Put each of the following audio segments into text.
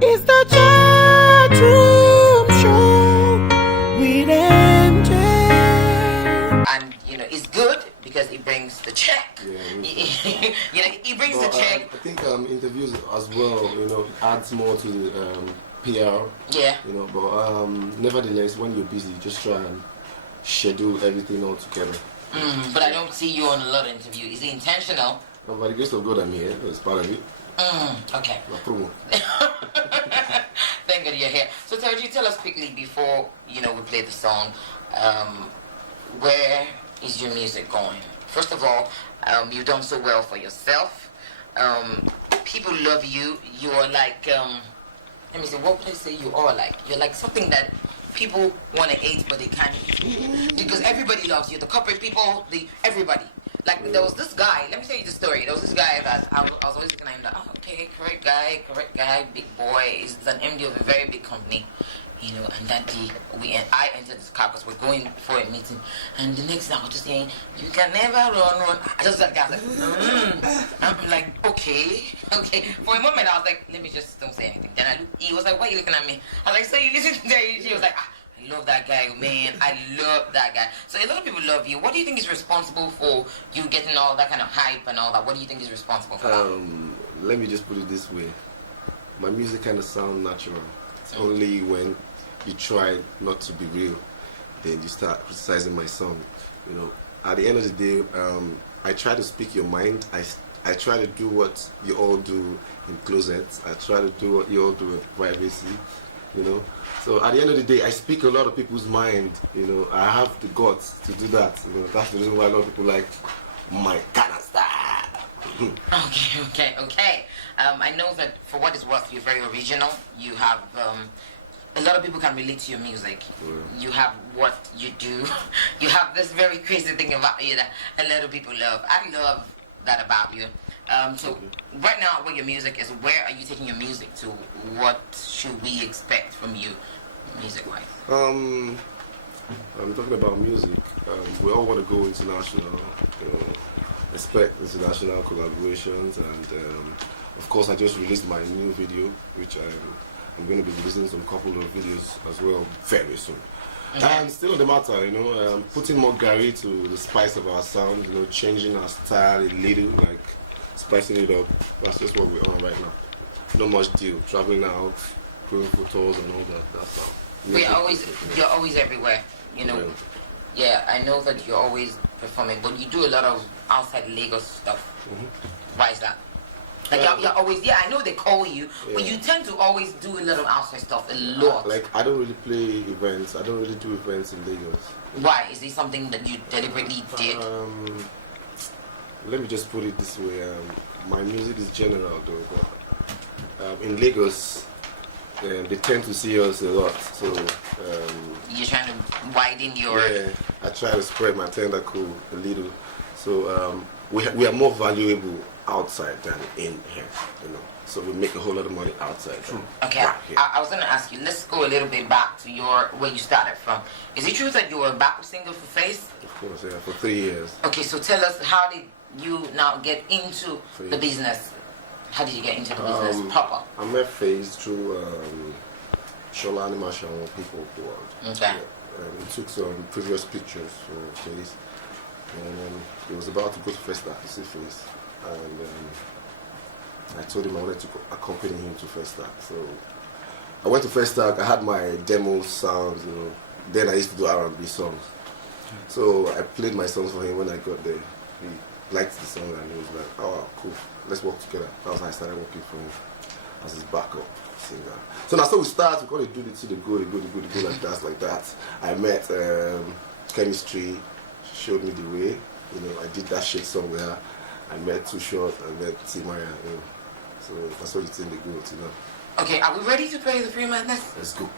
It's the Thechatroomshow with MJ. And it's good because it brings the check. Yeah, It brings the check. I think interviews as well, adds more to the PR. Yeah. But nevertheless, when you're busy, you just try and schedule everything all together. But I don't see you on a lot of interviews. Is it intentional? But by the grace of God, I'm here. It's part of it. Okay. My promo. Thank God you're here. So Terry, tell us quickly before we play the song. Where is your music going? First of all, you've done so well for yourself. People love you. You are like let me see, what would I say you are like? You're like something that people want to hate but they can't hate. Because everybody loves you. The corporate people, everybody. Like there was this guy, let me tell you the story. There was this guy that I was always looking at him like, oh, okay, correct guy, big boy. He's an MD of a very big company. And that day I entered this car because we're going for a meeting, and the next thing I was just saying, you can never run. I just like I was like, I'm like, okay. For a moment I was like, let me just don't say anything. Then he was like, why are you looking at me? I was like, so you listen to that? He was like, I love that guy, man. I love that guy. So a lot of people love you. What do you think is responsible for you getting all that kind of hype and all that? What do you think is responsible for that? Let me just put it this way. My music kind of sound natural. It's only when you try not to be real, then you start criticizing my song. At the end of the day, I try to speak your mind. I try to do what you all do in closets. I try to do what you all do in privacy. So at the end of the day, I speak a lot of people's mind. I have the guts to do that. That's the reason why a lot of people like my kind of style. Okay. I know that for what it's worth, you're very original. You have a lot of people can relate to your music. Yeah. You have what you do. You have this very crazy thing about you that a lot of people love. I love that about you. So right now, where your music is, where are you taking your music to? What should we expect from you, music-wise? I'm talking about music. We all want to go international. Expect international collaborations, and of course, I just released my new video, which I'm going to be releasing some couple of videos as well very soon. Okay. And still on the matter, putting more Gary to the spice of our sound, changing our style a little, like spicing it up. That's just what we're on right now. No much deal. Traveling out, going for tours and all that. That's how. You're always everywhere. Yeah, I know that you're always performing, but you do a lot of outside Lagos stuff. Why is that? Like you're always, I know they call you, but you tend to always do a lot of outside stuff, a lot. Like I don't really play events. I don't really do events in Lagos. Why? Is this something that you deliberately did? Let me just put it this way. My music is general though, but in Lagos, they tend to see us a lot. So you're trying to widen your... Yeah, I try to spread my tentacle a little. So we are more valuable outside than in here, So we make a whole lot of money outside. Okay, I was going to ask you, let's go a little bit back to where you started from. Is it true that you were a backup singer for Face? Of course, yeah, for 3 years. Okay, so tell us, how did you now get into the business? How did you get into the business proper? I met Face through Shola Animation People World. Okay. We took some previous pictures for Face. And he was about to go to First Act to see Face. And I told him I wanted to accompany him to First Act. So I went to First Act. I had my demo sounds. Then I used to do R&B songs. So I played my songs for him when I got there. He liked the song and he was like, oh, cool, let's work together. That was how I started working for him as his backup singer. So now, we start. We call it do the go like that. I met Chemistry, showed me the way. I did that shit somewhere. I met Too Short, I met Timaya, So that's what it's in the group, Okay, are we ready to play the Free Madness? Let's go.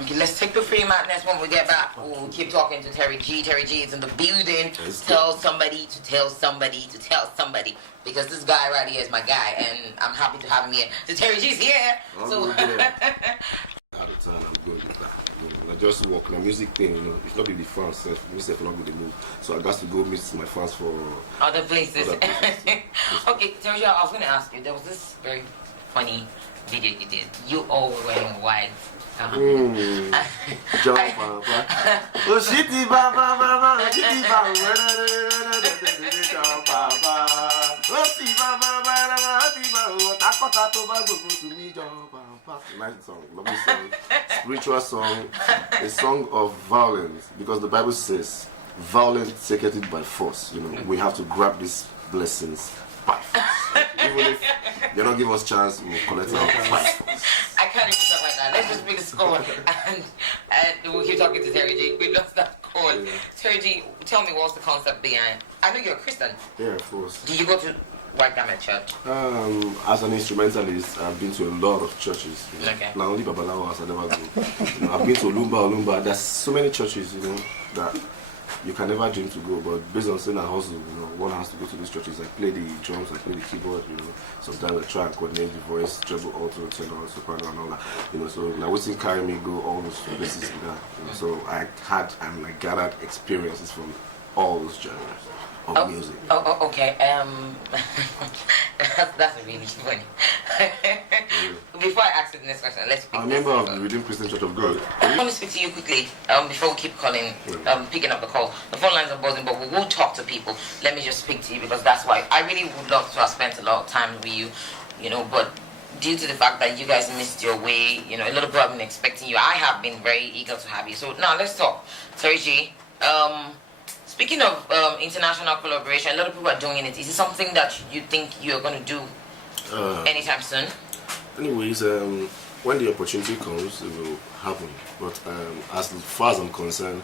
Okay, let's take the Free Madness when we get back. We'll keep talking to Terry G. Terry G is in the building. Tell somebody to tell somebody to tell somebody. Because this guy right here is my guy, and I'm happy to have him here. So Terry G's here. Out of time, I'm good with that. I just work my music thing, It's not really fans, myself not really move. So I got to go meet my fans for other places. Okay, Terry, I was going to ask you. There was this very funny video you did. You all were wearing white. Jump, Papa. Oh, shitty, Papa, Papa, shitty, Papa. Jump, Papa. Oh, see, Papa, Papa, to me, jump, Papa. Nice song, lovely song, spiritual song, a song of violence, because the Bible says, violence taketh it by force. You know, we have to grab these blessings by force. Even if they don't give us chance, we'll collect our by force. I can't even talk like that. Let's just bring the score and we'll keep talking to Terry G. We lost that call. Yeah. Terry G, tell me what's the concept behind. I know you're a Christian. Yeah, of course. Do you go to White Garment Church? As an instrumentalist, I've been to a lot of churches. You know. Okay. Now only Babalawas I never go. You know, I've been to Olumba. There's so many churches, you know, that you can never dream to go, but based on saying I hustle, you know, one has to go to these churches. I play the drums, I play the keyboard, you know. Sometimes I try and coordinate the voice, treble, alto, tenor, soprano, and all that. You know, so now what's carry me go all those places with that. You know, so I had and I gathered experiences from all those genres of music. Okay. That's really funny. Before I ask you the next question, let's speak. I'm a member of the Redeemed Christian Church of God. I want to speak to you quickly before we keep calling, picking up the call. The phone lines are buzzing, but we will talk to people. Let me just speak to you because that's why I really would love to have spent a lot of time with you, you know, but due to the fact that you guys missed your way, you know, a lot of people have been expecting you. I have been very eager to have you. So now let's talk. Terry G, speaking of international collaboration, a lot of people are doing it. Is it something that you think you're going to do anytime soon? Anyways, when the opportunity comes, it will happen. But as far as I'm concerned,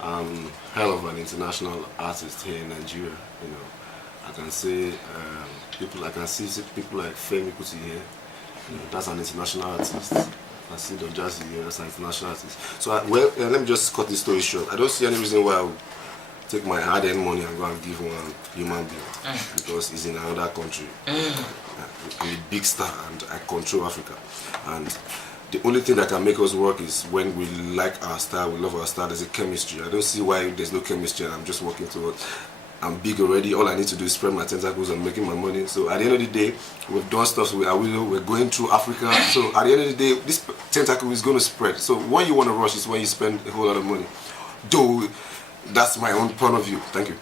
I'm hell of an international artist here in Nigeria. You know, I can say I can see people like Femi Kuti here. You know, that's an international artist. I see Don Jazzy here. That's an international artist. So, let me just cut this story short. I don't see any reason why I would take my hard-earned money and go and give one human being because he's in another country. I'm a big star and I control Africa. And the only thing that can make us work is when we like our style, we love our style, there's a chemistry. I don't see why there's no chemistry and I'm just working towards. I'm big already, all I need to do is spread my tentacles and making my money. So at the end of the day, we've done stuff with Awilo, we're going through Africa. So at the end of the day, this tentacle is going to spread. So when you want to rush is when you spend a whole lot of money. Though, that's my own point of view. Thank you.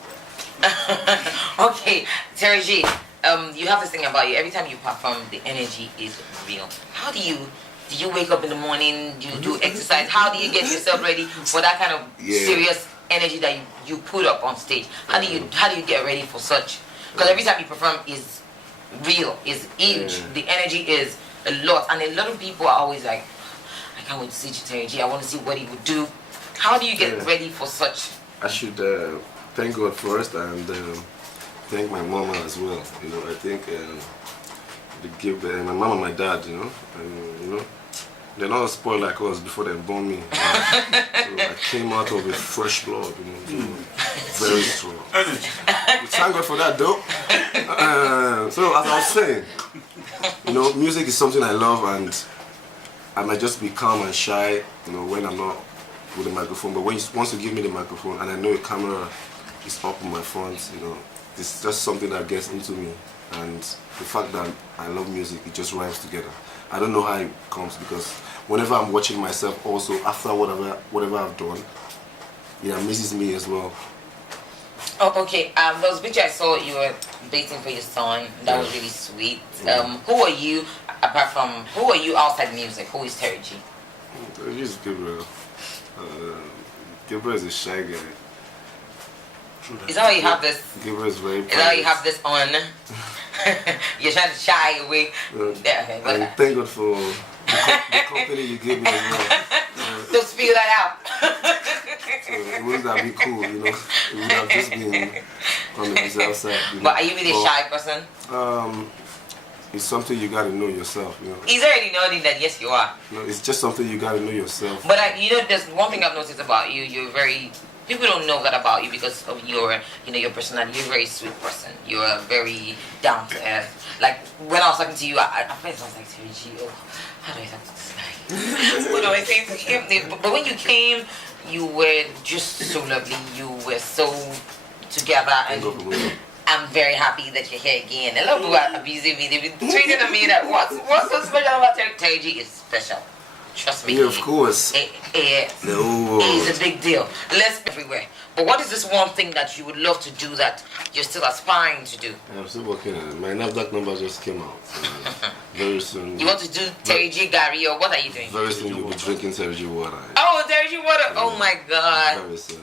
Okay, Terry G, you have this thing about you. Every time you perform, the energy is real. How do you wake up in the morning? Do you do exercise? How do you get yourself ready for that kind of serious energy that you put up on stage? How do you get ready for such? Because every time you perform is real, is huge. The energy is a lot, and a lot of people are always like, I can't wait to see Terry G. I want to see what he would do. How do you get ready for such? I should thank God first and thank my mama as well. You know, I think they give my mama and my dad, you know, they're not spoiled like us before they born me. So I came out of a fresh blood, you know, very strong. We thank God for that, though. So as I was saying, you know, music is something I love, and I might just be calm and shy, you know, when I'm not with the microphone. But once you give me the microphone and I know a camera is up in my front, you know, it's just something that gets into me. And the fact that I love music, it just rhymes together. I don't know how it comes, because whenever I'm watching myself also after whatever I've done, it amazes me as well. Oh, okay. There was a picture I saw you were dating for your son. That was really sweet. Who are you apart from? Who are you outside music? Who is Terry G? Terry G is Gabriel. Gabriel is a shy guy. Is that why you have this? Gabriel is very. Is that why you have this on? You're trying to shy away. Yeah, okay. And thank God for the company you gave me as well. Just feel that out. So it wouldn't have been cool, you know. It would have just been on the reserve side. You know? But are you really a shy person? It's something you gotta know yourself, you know. He's already knowing that yes you are. No, it's just something you gotta know yourself. But you know, there's one thing I've noticed about you. You're very. People don't know that about you because of your, you know, your personality. You're a very sweet person. You're a very down to earth. Like when I was talking to you, at first I was like, Terry G, how do I talk to this guy? What do I say to him? But when you came, you were just so lovely. You were so together, and I'm very happy that you're here again. A lot of people are abusing me. They've been tweeting me that what's so special about Terry G is special. Trust me. Yeah, of course. It's a big deal. Let's be everywhere. But what is this one thing that you would love to do that you're still aspiring to do? I'm still working on it. My NAFDAC number just came out. Very soon. You want to do Terry G Gary or what are you doing? Very soon you'll be drinking Terry G water. Oh, Terry G water. Oh my God. Very soon.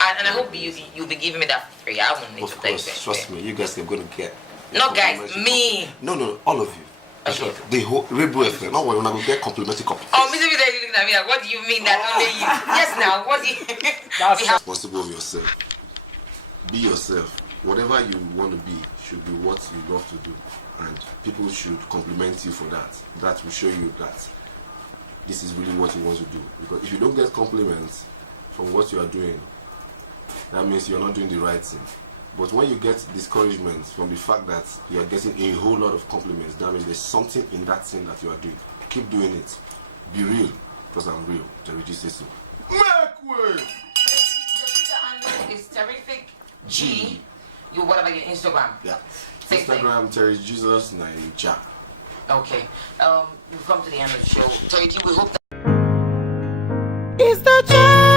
And I hope you'll be giving me that for free. I won't need to pay. Of course, trust me. You guys are going to get. No, guys, me. No, all of you. Okay. The whole Rainbow FM. Not when I will get complimentary copy. Oh, Mr. Peter, you looking at me like, what do you mean that only you? Yes, now, what do you... That's responsible of yourself. Be yourself. Whatever you want to be should be what you love to do. And people should compliment you for that. That will show you that this is really what you want to do. Because if you don't get compliments from what you are doing, that means you're not doing the right thing. But when you get discouragement from the fact that you are getting a whole lot of compliments, that means there's something in that thing that you are doing. Keep doing it. Be real, because I'm real. Terry G says so. Make way! Your Twitter handle is terrific G. What about your Instagram? Yeah. Same Instagram, thing. Terry Jesus Naija. Okay. We've come to the end of the show. Terry G, we hope that... It's the joy.